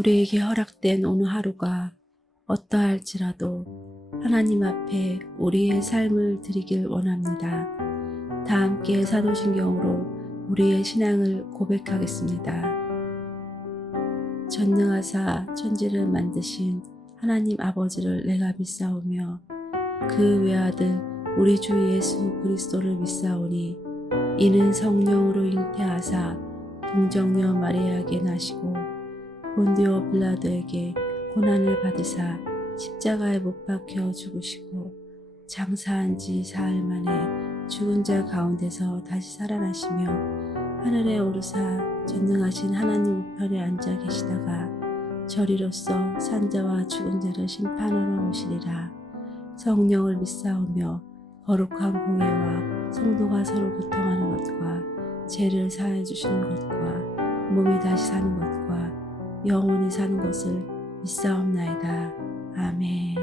우리에게 허락된 오늘 하루가 어떠할지라도 하나님 앞에 우리의 삶을 드리길 원합니다. 다 함께 사도신경으로 우리의 신앙을 고백하겠습니다. 전능하사 천지를 만드신 하나님 아버지를 내가 믿사오며 그 외아들 우리 주 예수 그리스도를 믿사오니 이는 성령으로 잉태하사 동정녀 마리아에게 나시고 본디오 빌라도에게 고난을 받으사 십자가에 못 박혀 죽으시고 장사한 지 사흘 만에 죽은 자 가운데서 다시 살아나시며 하늘에 오르사 전능하신 하나님 우편에 앉아 계시다가 저리로서 산자와 죽은 자를 심판하러 오시리라. 성령을 믿사오며 거룩한 공예와 성도가 서로 교통하는 것과 죄를 사해 주시는 것과 몸이 다시 사는 것과 영원히 사는 것을 믿사옵나이다. 아멘.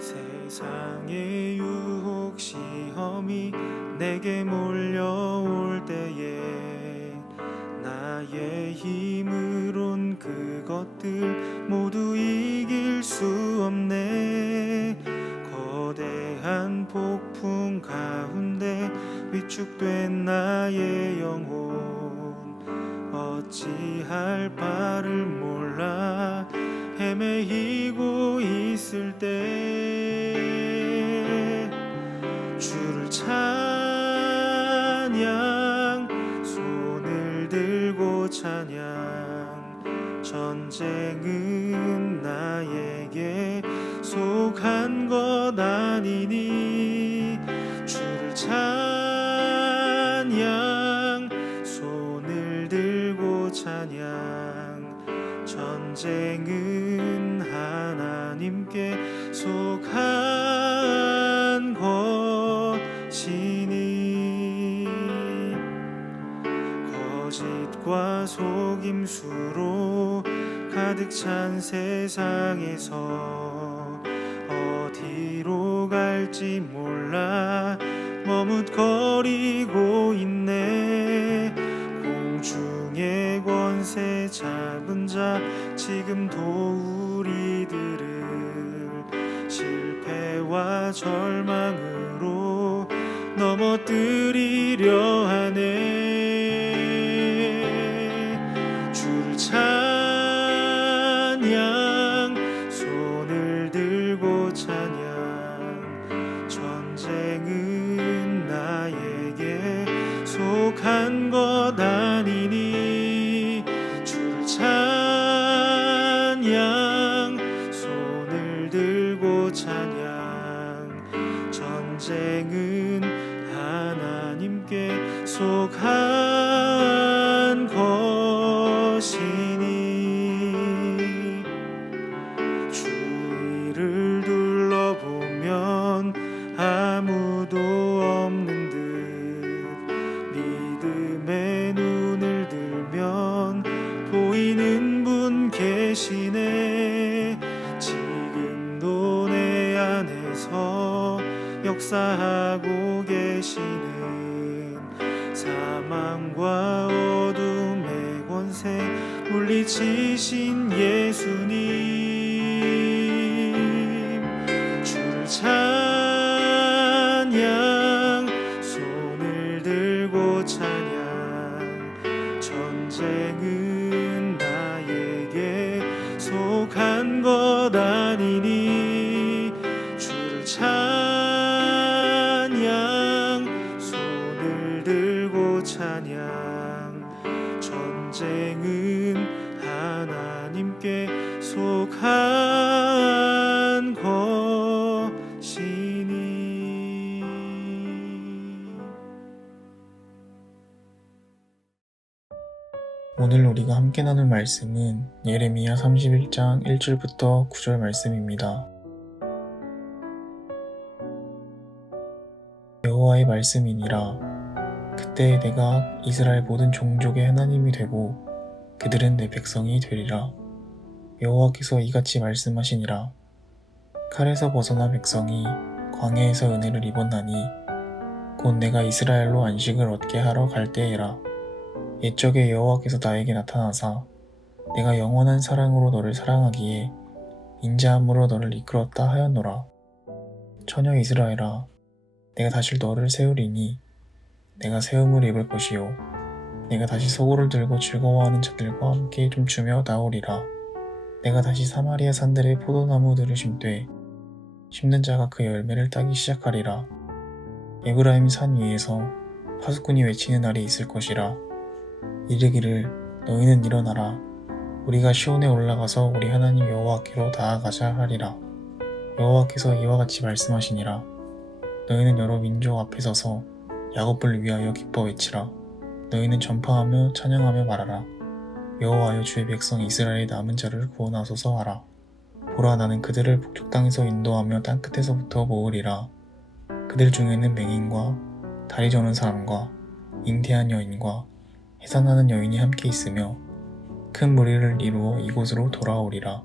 세상의 유혹 시험이 내게 몰려올 때에 나의 힘으론 그것들 모두 이길 수 없네. 거대한 폭풍 가운데 위축된 나의 영혼 어찌할 바를 몰라 헤매이고 있을 때 주를 찬양 손을 들고 찬양 전쟁은 나에게 속한 것 아니니 주를 찬양 손을 들고 찬양 전쟁은 하나님께 속한 것이니 거짓과 속임수로 가득 찬 세상에서 어디로 갈지 몰라 머뭇거리고 있네. 공중의 권세 잡은 자 지금도 우리들을 실패와 절망으로 넘어뜨리려 하네. 주를 찬양 손을 들고 찬양 전쟁은 나에게 속한 것 아니니 주를 찬양 손을 들고 찬양 전쟁은 하나님께 속한 것이니 주위를 둘러보면 아무도 없는 듯 믿음의 눈을 들면 보이는 분 계시네. 지금도 내 안에서 역사하고 계시는 사망과 어둠의 권세 물리치신 예수님 주를 찬양 손을 들고 찬양 전쟁은 나에게 속한 것 아니니 주를 찬양 손을 들고 찬양 전쟁은 하나님께 속한 것이니. 오늘 우리가 함께 나눌 말씀은 예레미야 31장 1절부터 9절 말씀입니다. 여호와의 말씀이니라. 그때 내가 이스라엘 모든 종족의 하나님이 되고 그들은 내 백성이 되리라. 여호와께서 이같이 말씀하시니라. 칼에서 벗어난 백성이 광야에서 은혜를 입었나니 곧 내가 이스라엘로 안식을 얻게 하러 갈 때에라. 옛적에 여호와께서 나에게 나타나사 내가 영원한 사랑으로 너를 사랑하기에 인자함으로 너를 이끌었다 하였노라. 처녀 이스라엘아, 내가 다시 너를 세우리니 내가 세움을 입을 것이요 내가 다시 소고를 들고 즐거워하는 자들과 함께 춤추며 나오리라. 내가 다시 사마리아 산들의 포도나무들을 심되 심는 자가 그 열매를 따기 시작하리라. 에브라임 산 위에서 파수꾼이 외치는 날이 있을 것이라. 이르기를 너희는 일어나라. 우리가 시온에 올라가서 우리 하나님 여호와께로 나아가자 하리라. 여호와께서 이와 같이 말씀하시니라. 너희는 여러 민족 앞에 서서 야곱을 위하여 기뻐 외치라. 너희는 전파하며 찬양하며 말하라. 여호와여, 주의 백성 이스라엘의 남은 자를 구원하소서 하라. 보라, 나는 그들을 북쪽 땅에서 인도하며 땅끝에서부터 모으리라. 그들 중에는 맹인과 다리 저는 사람과 잉태한 여인과 해산하는 여인이 함께 있으며 큰 무리를 이루어 이곳으로 돌아오리라.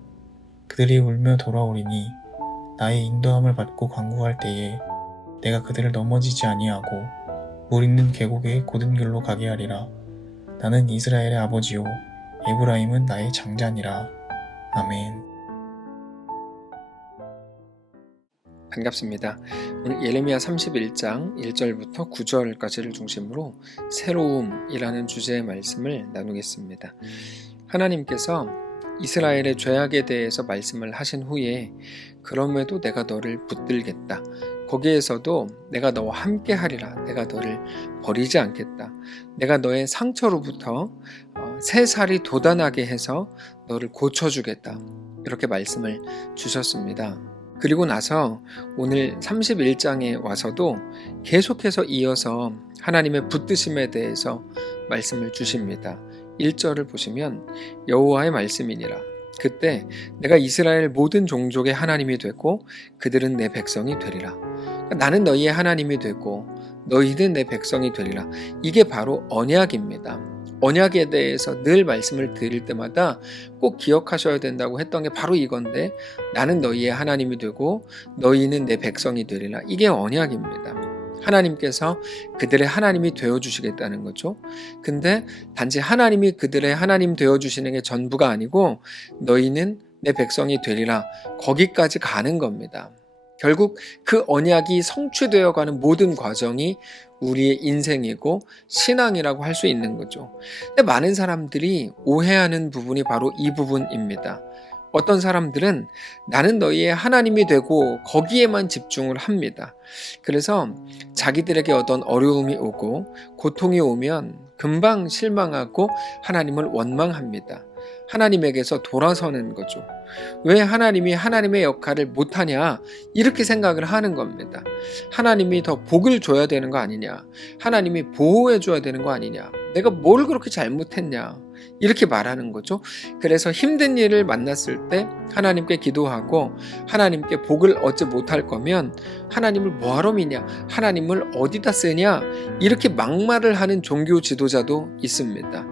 그들이 울며 돌아오리니 나의 인도함을 받고 강구할 때에 내가 그들을 넘어지지 아니하고 물 있는 계곡의 고든 길로 가게 하리라. 나는 이스라엘의 아버지요 에브라임은 나의 장자니라. 아멘. 반갑습니다. 오늘 예레미야 31장 1절부터 9절까지를 중심으로 새로움이라는 주제의 말씀을 나누겠습니다. 하나님께서 이스라엘의 죄악에 대해서 말씀을 하신 후에 그럼에도 내가 너를 붙들겠다. 거기에서도 내가 너와 함께 하리라. 내가 너를 버리지 않겠다. 내가 너의 상처로부터 새 살이 돋아나게 해서 너를 고쳐주겠다. 이렇게 말씀을 주셨습니다. 그리고 나서 오늘 31장에 와서도 계속해서 이어서 하나님의 붙드심에 대해서 말씀을 주십니다. 1절을 보시면 여호와의 말씀이니라. 그때 내가 이스라엘 모든 종족의 하나님이 되고 그들은 내 백성이 되리라. 나는 너희의 하나님이 되고 너희는 내 백성이 되리라. 이게 바로 언약입니다. 언약에 대해서 늘 말씀을 드릴 때마다 꼭 기억하셔야 된다고 했던 게 바로 이건데, 나는 너희의 하나님이 되고 너희는 내 백성이 되리라. 이게 언약입니다. 하나님께서 그들의 하나님이 되어주시겠다는 거죠. 근데 단지 하나님이 그들의 하나님 되어주시는 게 전부가 아니고 너희는 내 백성이 되리라. 거기까지 가는 겁니다. 결국 그 언약이 성취되어가는 모든 과정이 우리의 인생이고 신앙이라고 할 수 있는 거죠. 근데 많은 사람들이 오해하는 부분이 바로 이 부분입니다. 어떤 사람들은 나는 너희의 하나님이 되고 거기에만 집중을 합니다. 그래서 자기들에게 어떤 어려움이 오고 고통이 오면 금방 실망하고 하나님을 원망합니다. 하나님에게서 돌아서는 거죠. 왜 하나님이 하나님의 역할을 못하냐, 이렇게 생각을 하는 겁니다. 하나님이 더 복을 줘야 되는 거 아니냐, 하나님이 보호해 줘야 되는 거 아니냐, 내가 뭘 그렇게 잘못했냐, 이렇게 말하는 거죠. 그래서 힘든 일을 만났을 때 하나님께 기도하고 하나님께 복을 얻지 못할 거면 하나님을 뭐하러 믿냐, 하나님을 어디다 쓰냐, 이렇게 막말을 하는 종교 지도자도 있습니다.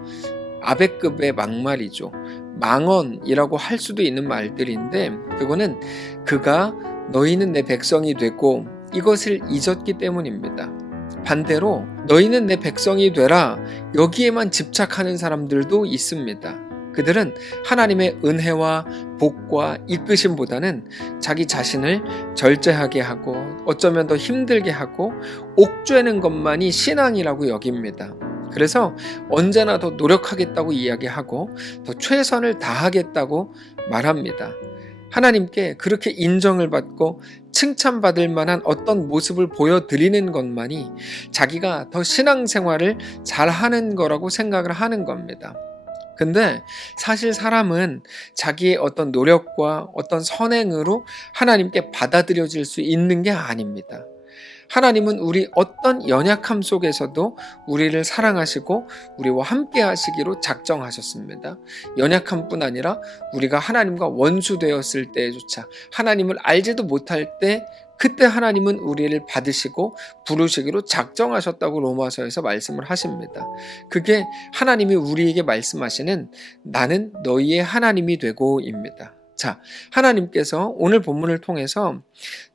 아베급의 막말이죠. 망언이라고 할 수도 있는 말들인데, 그거는 그가 너희는 내 백성이 되고 이것을 잊었기 때문입니다. 반대로 너희는 내 백성이 되라, 여기에만 집착하는 사람들도 있습니다. 그들은 하나님의 은혜와 복과 이끄심보다는 자기 자신을 절제하게 하고 어쩌면 더 힘들게 하고 옥죄는 것만이 신앙이라고 여깁니다. 그래서 언제나 더 노력하겠다고 이야기하고 더 최선을 다하겠다고 말합니다. 하나님께 그렇게 인정을 받고 칭찬받을 만한 어떤 모습을 보여드리는 것만이 자기가 더 신앙생활을 잘하는 거라고 생각을 하는 겁니다. 근데 사실 사람은 자기의 어떤 노력과 어떤 선행으로 하나님께 받아들여질 수 있는 게 아닙니다. 하나님은 우리 어떤 연약함 속에서도 우리를 사랑하시고 우리와 함께 하시기로 작정하셨습니다. 연약함뿐 아니라 우리가 하나님과 원수 되었을 때조차 하나님을 알지도 못할 때 그때 하나님은 우리를 받으시고 부르시기로 작정하셨다고 로마서에서 말씀을 하십니다. 그게 하나님이 우리에게 말씀하시는 나는 너희의 하나님이 되고입니다. 자, 하나님께서 오늘 본문을 통해서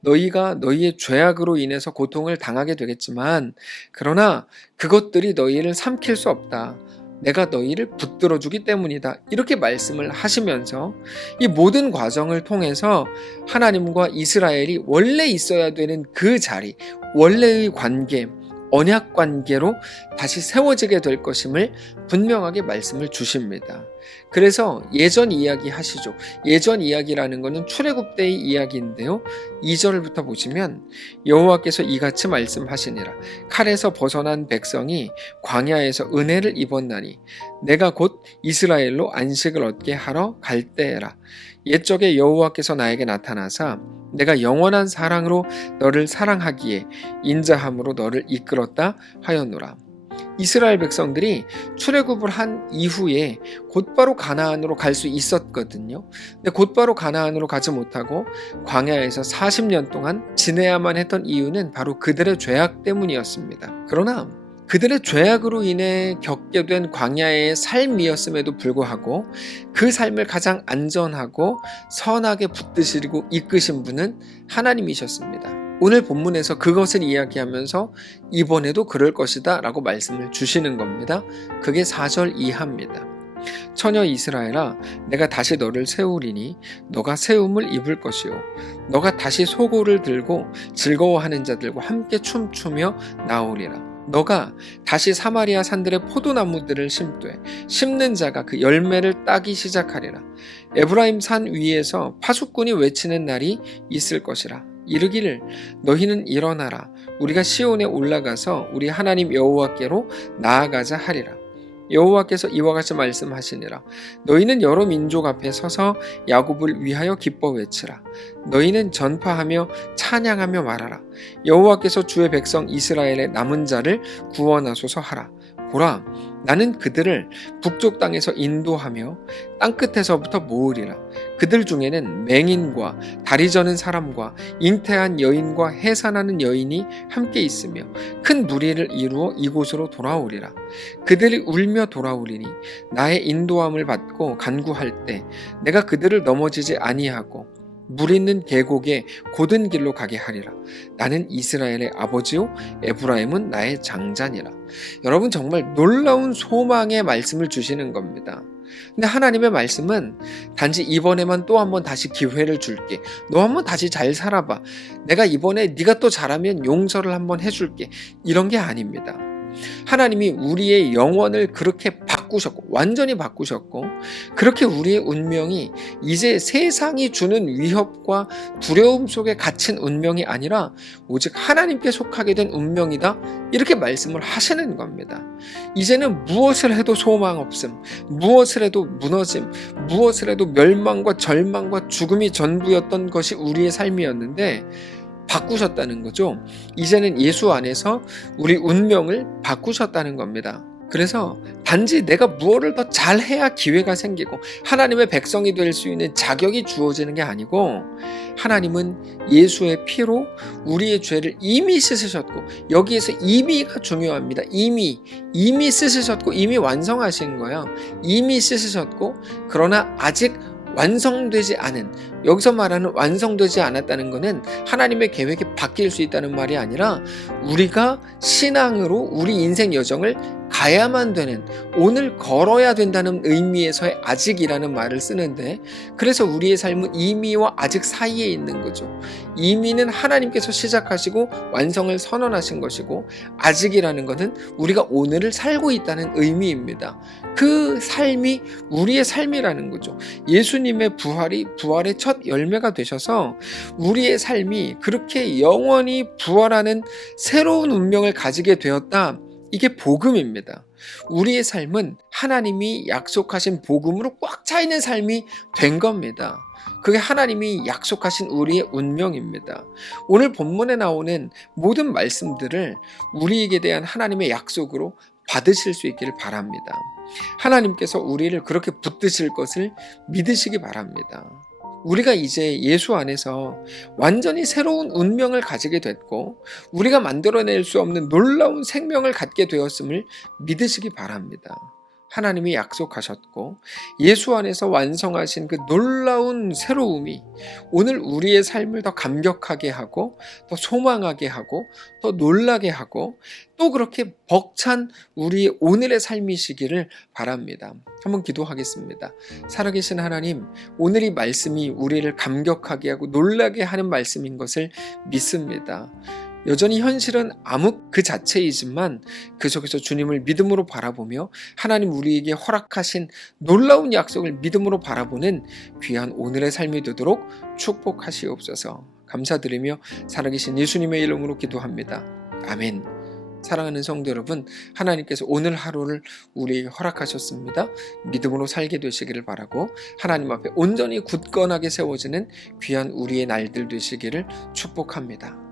너희가 너희의 죄악으로 인해서 고통을 당하게 되겠지만 그러나 그것들이 너희를 삼킬 수 없다. 내가 너희를 붙들어 주기 때문이다. 이렇게 말씀을 하시면서 이 모든 과정을 통해서 하나님과 이스라엘이 원래 있어야 되는 그 자리, 원래의 관계, 언약 관계로 다시 세워지게 될 것임을 분명하게 말씀을 주십니다. 그래서 예전 이야기 하시죠. 예전 이야기라는 것은 출애굽 때의 이야기인데요. 2절부터 보시면 여호와께서 이같이 말씀하시니라. 칼에서 벗어난 백성이 광야에서 은혜를 입었나니 내가 곧 이스라엘로 안식을 얻게 하러 갈 때에라. 옛적에 여호와께서 나에게 나타나사 내가 영원한 사랑으로 너를 사랑하기에 인자함으로 너를 이끌었다 하였노라. 이스라엘 백성들이 출애굽을 한 이후에 곧바로 가나안으로 갈 수 있었거든요. 근데 곧바로 가나안으로 가지 못하고 광야에서 40년 동안 지내야만 했던 이유는 바로 그들의 죄악 때문이었습니다. 그러나 그들의 죄악으로 인해 겪게 된 광야의 삶이었음에도 불구하고 그 삶을 가장 안전하고 선하게 붙드시고 이끄신 분은 하나님이셨습니다. 오늘 본문에서 그것을 이야기하면서 이번에도 그럴 것이다 라고 말씀을 주시는 겁니다. 그게 4절 이하입니다. 처녀 이스라엘아, 내가 다시 너를 세우리니 너가 세움을 입을 것이요 너가 다시 소고를 들고 즐거워하는 자들과 함께 춤추며 나오리라. 너가 다시 사마리아 산들의 포도나무들을 심되 심는 자가 그 열매를 따기 시작하리라. 에브라임 산 위에서 파수꾼이 외치는 날이 있을 것이라. 이르기를 너희는 일어나라. 우리가 시온에 올라가서 우리 하나님 여호와께로 나아가자 하리라. 여호와께서 이와 같이 말씀하시니라. 너희는 여러 민족 앞에 서서 야곱을 위하여 기뻐 외치라. 너희는 전파하며 찬양하며 말하라. 여호와께서 주의 백성 이스라엘의 남은 자를 구원하소서 하라. 보라, 나는 그들을 북쪽 땅에서 인도하며 땅끝에서부터 모으리라. 그들 중에는 맹인과 다리 저는 사람과 잉태한 여인과 해산하는 여인이 함께 있으며 큰 무리를 이루어 이곳으로 돌아오리라. 그들이 울며 돌아오리니 나의 인도함을 받고 간구할 때 내가 그들을 넘어지지 아니하고 물 있는 계곡에 곧은 길로 가게 하리라. 나는 이스라엘의 아버지요 에브라임은 나의 장자니라. 여러분, 정말 놀라운 소망의 말씀을 주시는 겁니다. 근데 하나님의 말씀은 단지 이번에만 또 한번 다시 기회를 줄게. 너 한번 다시 잘 살아봐. 내가 이번에 네가 또 잘하면 용서를 한번 해줄게. 이런 게 아닙니다. 하나님이 우리의 영혼을 그렇게 바꾸셨고 완전히 바꾸셨고 그렇게 우리의 운명이 이제 세상이 주는 위협과 두려움 속에 갇힌 운명이 아니라 오직 하나님께 속하게 된 운명이다 이렇게 말씀을 하시는 겁니다. 이제는 무엇을 해도 소망 없음, 무엇을 해도 무너짐, 무엇을 해도 멸망과 절망과 죽음이 전부였던 것이 우리의 삶이었는데 바꾸셨다는 거죠. 이제는 예수 안에서 우리 운명을 바꾸셨다는 겁니다. 그래서 단지 내가 무엇을 더 잘해야 기회가 생기고 하나님의 백성이 될 수 있는 자격이 주어지는 게 아니고 하나님은 예수의 피로 우리의 죄를 이미 씻으셨고 여기에서 이미가 중요합니다. 이미 씻으셨고 이미 완성하신 거예요. 이미 씻으셨고 그러나 아직 완성되지 않은, 여기서 말하는 완성되지 않았다는 것은 하나님의 계획이 바뀔 수 있다는 말이 아니라 우리가 신앙으로 우리 인생 여정을 가야만 되는, 오늘 걸어야 된다는 의미에서의 아직이라는 말을 쓰는데 그래서 우리의 삶은 이미와 아직 사이에 있는 거죠. 이미는 하나님께서 시작하시고 완성을 선언하신 것이고 아직이라는 것은 우리가 오늘을 살고 있다는 의미입니다. 그 삶이 우리의 삶이라는 거죠. 예수님의 부활의 첫 열매가 되셔서 우리의 삶이 그렇게 영원히 부활하는 새로운 운명을 가지게 되었다. 이게 복음입니다. 우리의 삶은 하나님이 약속하신 복음으로 꽉 차 있는 삶이 된 겁니다. 그게 하나님이 약속하신 우리의 운명입니다. 오늘 본문에 나오는 모든 말씀들을 우리에게 대한 하나님의 약속으로 받으실 수 있기를 바랍니다. 하나님께서 우리를 그렇게 붙드실 것을 믿으시기 바랍니다. 우리가 이제 예수 안에서 완전히 새로운 운명을 가지게 됐고 우리가 만들어낼 수 없는 놀라운 생명을 갖게 되었음을 믿으시기 바랍니다. 하나님이 약속하셨고 예수 안에서 완성하신 그 놀라운 새로움이 오늘 우리의 삶을 더 감격하게 하고 더 소망하게 하고 더 놀라게 하고 또 그렇게 벅찬 우리의 오늘의 삶이시기를 바랍니다. 한번 기도하겠습니다. 살아계신 하나님, 오늘 이 말씀이 우리를 감격하게 하고 놀라게 하는 말씀인 것을 믿습니다. 여전히 현실은 암흑 그 자체이지만 그 속에서 주님을 믿음으로 바라보며 하나님 우리에게 허락하신 놀라운 약속을 믿음으로 바라보는 귀한 오늘의 삶이 되도록 축복하시옵소서. 감사드리며 살아계신 예수님의 이름으로 기도합니다. 아멘. 사랑하는 성도 여러분, 하나님께서 오늘 하루를 우리에게 허락하셨습니다. 믿음으로 살게 되시기를 바라고 하나님 앞에 온전히 굳건하게 세워지는 귀한 우리의 날들 되시기를 축복합니다.